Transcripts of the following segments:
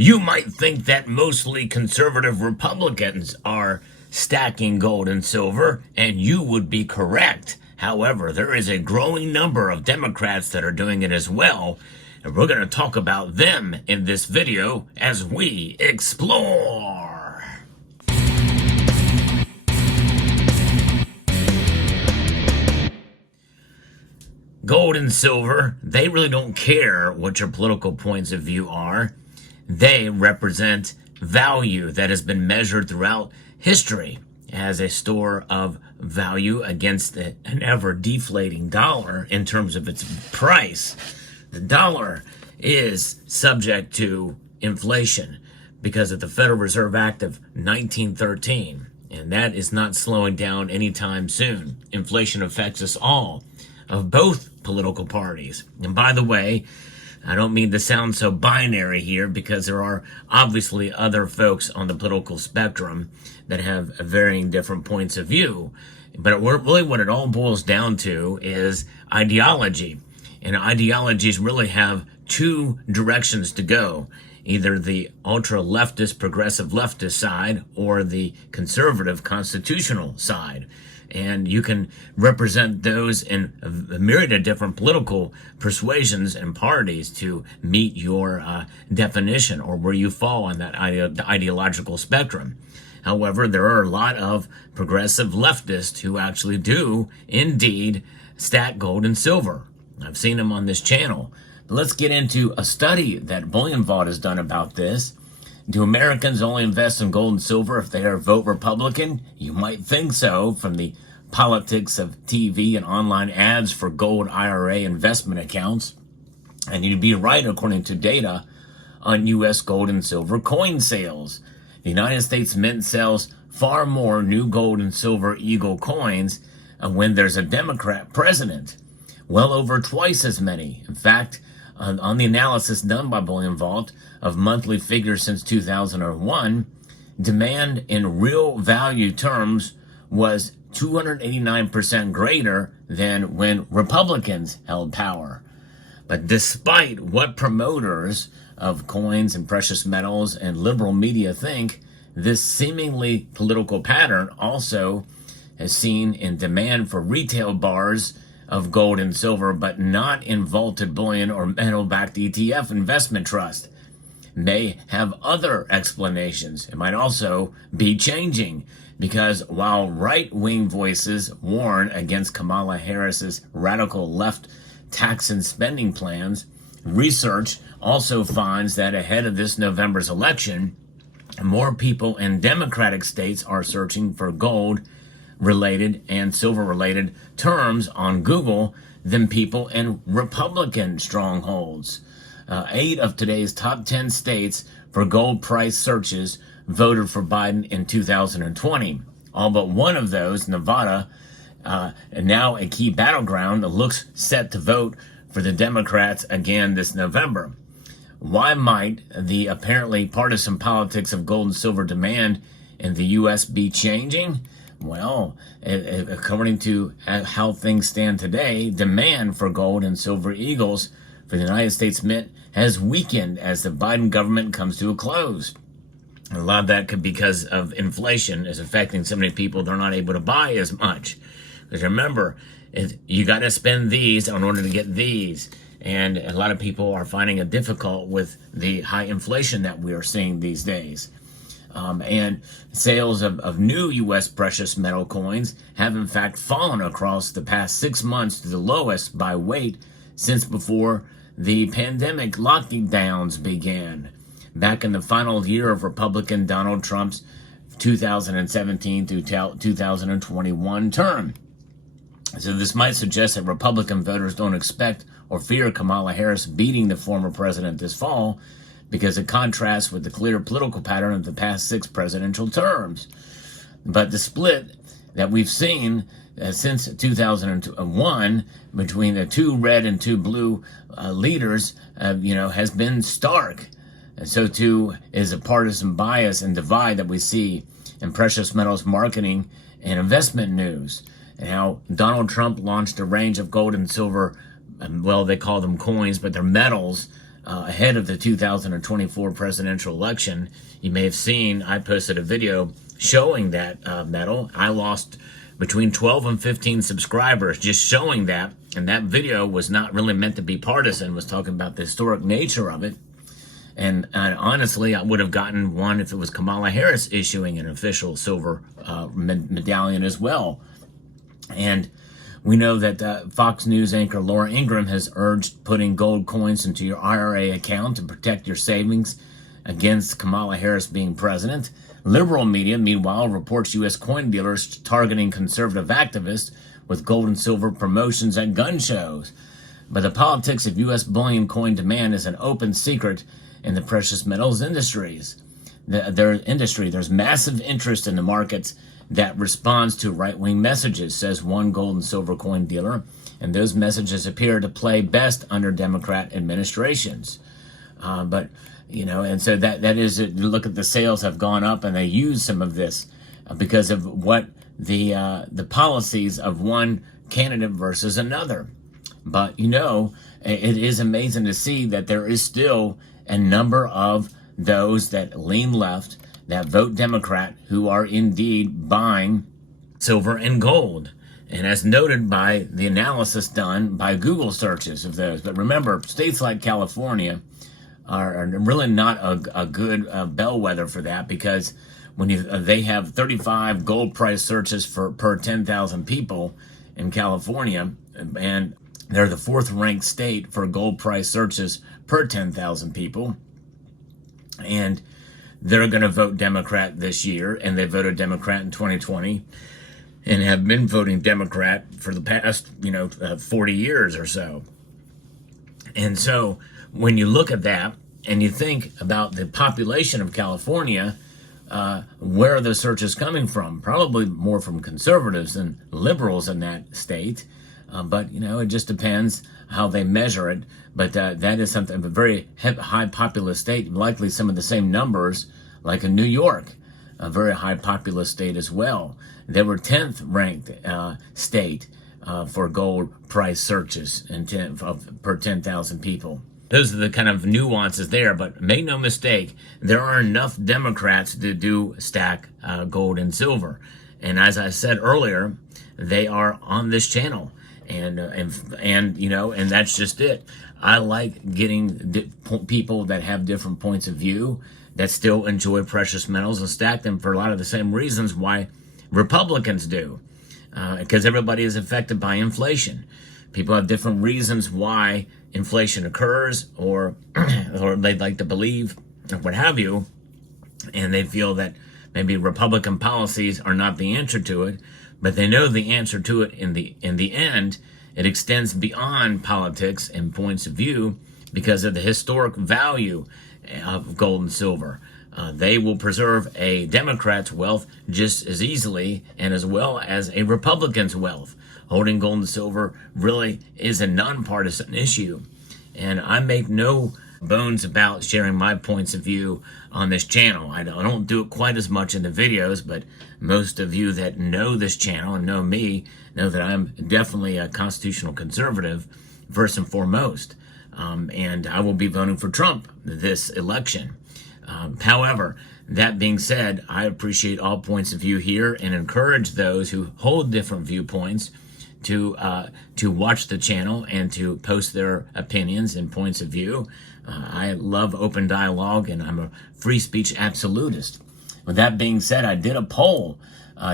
You might think that mostly conservative Republicans are stacking gold and silver, and you would be correct. However, there is a growing number of Democrats that are doing it as well, and we're going to talk about them in this video as we explore. Gold and silver, they really don't care what your political points of view are. They represent value that has been measured throughout history as a store of value against an ever-deflating dollar in terms of its price. The dollar is subject to inflation because of the Federal Reserve Act of 1913, and that is not slowing down anytime soon. Inflation affects us all, of both political parties. And by the way, I don't mean to sound so binary here because there are obviously other folks on the political spectrum that have varying different points of view. But really what it all boils down to is ideology. And ideologies really have two directions to go. Either the ultra-leftist, progressive leftist side or the conservative constitutional side. And you can represent those in a myriad of different political persuasions and parties to meet your definition or where you fall on that ideological spectrum. However, there are a lot of progressive leftists who actually do indeed stack gold and silver. I've seen them on this channel. But let's get into a study that Bullion Vault has done about this. Do Americans only invest in gold and silver if they are vote Republican? You might think so from the politics of TV and online ads for gold IRA investment accounts. And you'd be right according to data on U.S. gold and silver coin sales. The United States Mint sells far more new gold and silver Eagle coins when there's a Democrat president. Well over twice as many. In fact, on the analysis done by Bullion Vault of monthly figures since 2001, demand in real value terms was 289% greater than when Republicans held power. But despite what promoters of coins and precious metals and liberal media think, this seemingly political pattern also is seen in demand for retail bars of gold and silver, but not in vaulted bullion or metal-backed ETF investment trust. May have other explanations. It might also be changing because while right-wing voices warn against Kamala Harris's radical left tax and spending plans, research also finds that ahead of this November's election, more people in Democratic states are searching for gold-related and silver-related terms on Google than people in Republican strongholds. 8 of today's top 10 states for gold price searches voted for Biden in 2020. All but one of those, Nevada, now a key battleground, looks set to vote for the Democrats again this November. Why might the apparently partisan politics of gold and silver demand in the U.S. be changing? Well, according to how things stand today, demand for gold and silver Eagles for the United States Mint has weakened as the Biden government comes to a close. A lot of that could be because of inflation is affecting so many people they're not able to buy as much. Because remember, you got to spend these in order to get these. And a lot of people are finding it difficult with the high inflation that we are seeing these days. And sales of new U.S. precious metal coins have in fact fallen across the past 6 months to the lowest by weight since before the pandemic lockdowns began, back in the final year of Republican Donald Trump's 2017 through 2021 term. So this might suggest that Republican voters don't expect or fear Kamala Harris beating the former president this fall because it contrasts with the clear political pattern of the past 6 presidential terms. But the split that we've seen since 2001 between the 2 red and 2 blue leaders, has been stark. And so too is a partisan bias and divide that we see in precious metals marketing and investment news. And how Donald Trump launched a range of gold and silver, well, they call them coins, but they're metals, ahead of the 2024 presidential election. You may have seen I posted a video showing that metal. I lost between 12 and 15 subscribers just showing that, and that video was not really meant to be partisan, was talking about the historic nature of it. And honestly, I would have gotten one if it was Kamala Harris issuing an official silver medallion as well. And we know that Fox News anchor Laura Ingraham has urged putting gold coins into your IRA account to protect your savings against Kamala Harris being president. Liberal media, meanwhile, reports U.S. coin dealers targeting conservative activists with gold and silver promotions at gun shows. But the politics of U.S. bullion coin demand is an open secret in the precious metals industries. There's massive interest in the markets that responds to right-wing messages, says one gold and silver coin dealer, and those messages appear to play best under Democrat administrations. And so that is, look at the sales have gone up, and they use some of this because of what the policies of one candidate versus another. But it is amazing to see that there is still a number of those that lean left, that vote Democrat, who are indeed buying silver and gold. And as noted by the analysis done by Google searches of those. But remember, states like California are really not a good bellwether for that, because when they have 35 gold price searches per 10,000 people in California, and they're the fourth ranked state for gold price searches per 10,000 people. And they're going to vote Democrat this year, and they voted Democrat in 2020 and have been voting Democrat for the past, 40 years or so. And so when you look at that and you think about the population of California, where are the searches coming from? Probably more from conservatives than liberals in that state. But it just depends how they measure it. But that is something, a very high populous state, likely some of the same numbers like in New York, a very high populous state as well. They were 10th ranked state for gold price searches per 10,000 people. Those are the kind of nuances there, but make no mistake, there are enough Democrats to do stack gold and silver. And as I said earlier, they are on this channel. And that's just it. I like getting people that have different points of view, that still enjoy precious metals and stack them for a lot of the same reasons why Republicans do. Because everybody is affected by inflation. People have different reasons why inflation occurs, or they'd like to believe, or what have you, and they feel that maybe Republican policies are not the answer to it, but they know the answer to it in the end. It extends beyond politics and points of view because of the historic value of gold and silver. They will preserve a Democrat's wealth just as easily and as well as a Republican's wealth. Holding gold and silver really is a nonpartisan issue. And I make no bones about sharing my points of view on this channel. I don't do it quite as much in the videos, but most of you that know this channel and know me know that I'm definitely a constitutional conservative, first and foremost. And I will be voting for Trump this election. However, that being said, I appreciate all points of view here and encourage those who hold different viewpoints to watch the channel and to post their opinions and points of view. I love open dialogue, and I'm a free speech absolutist. With that being said, I did a poll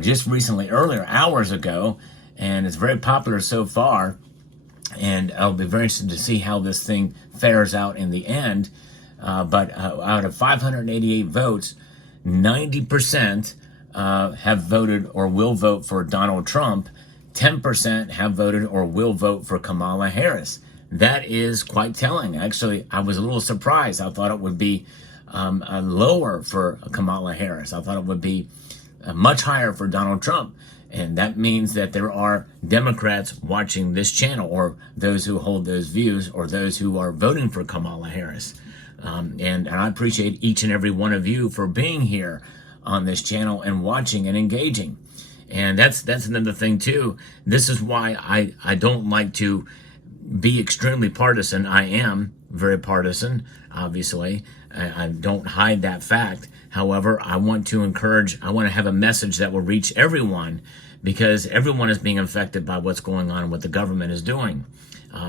just recently, hours ago, and it's very popular so far. And I'll be very interested to see how this thing fares out in the end. But out of 588 votes, 90% have voted or will vote for Donald Trump. 10% have voted or will vote for Kamala Harris. That is quite telling. Actually, I was a little surprised. I thought it would be lower for Kamala Harris. I thought it would be much higher for Donald Trump. And that means that there are Democrats watching this channel, or those who hold those views, or those who are voting for Kamala Harris. And I appreciate each and every one of you for being here on this channel and watching and engaging. And that's another thing too. This is why I don't like to be extremely partisan. I am very partisan, obviously. I don't hide that fact. However, I want to have a message that will reach everyone, because everyone is being affected by what's going on and what the government is doing.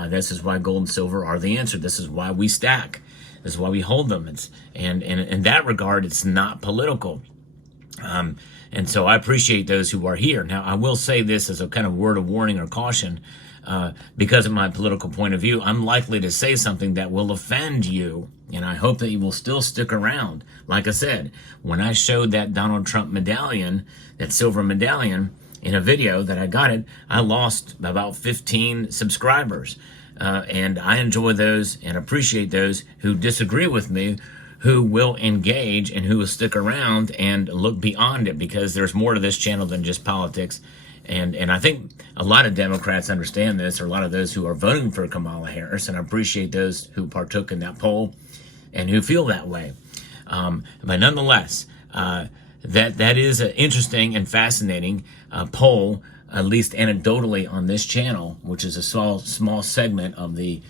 This is why gold and silver are the answer. This is why we stack. This is why we hold them. And in that regard, it's not political. And so I appreciate those who are here. Now, I will say this as a kind of word of warning or caution. Because of my political point of view, I'm likely to say something that will offend you. And I hope that you will still stick around. Like I said, when I showed that Donald Trump medallion, that silver medallion, in a video that I got it, I lost about 15 subscribers. And I enjoy those and appreciate those who disagree with me, who will engage and who will stick around and look beyond it, because there's more to this channel than just politics. And I think a lot of Democrats understand this, or a lot of those who are voting for Kamala Harris, and I appreciate those who partook in that poll and who feel that way. But nonetheless, that is an interesting and fascinating poll, at least anecdotally on this channel, which is a small segment of the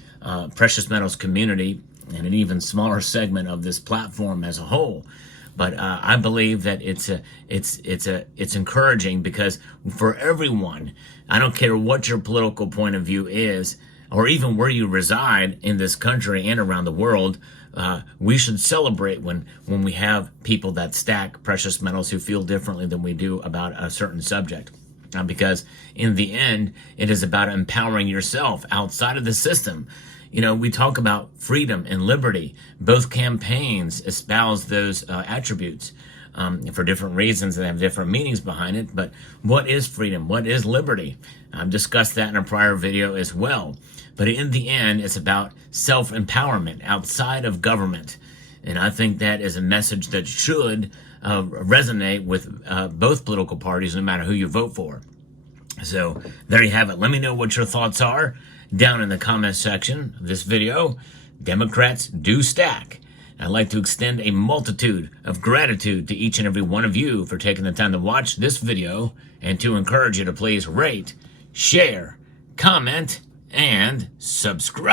precious metals community, and an even smaller segment of this platform as a whole. But I believe that it's encouraging, because for everyone, I don't care what your political point of view is, or even where you reside in this country and around the world, we should celebrate when we have people that stack precious metals who feel differently than we do about a certain subject. Because in the end, it is about empowering yourself outside of the system. You know, we talk about freedom and liberty. Both campaigns espouse those attributes for different reasons, and have different meanings behind it. But what is freedom? What is liberty? I've discussed that in a prior video as well. But in the end, it's about self-empowerment outside of government. And I think that is a message that should resonate with both political parties, no matter who you vote for. So there you have it. Let me know what your thoughts are down in the comment section of this video. Democrats do stack. I'd like to extend a multitude of gratitude to each and every one of you for taking the time to watch this video, and to encourage you to please rate, share, comment, and subscribe.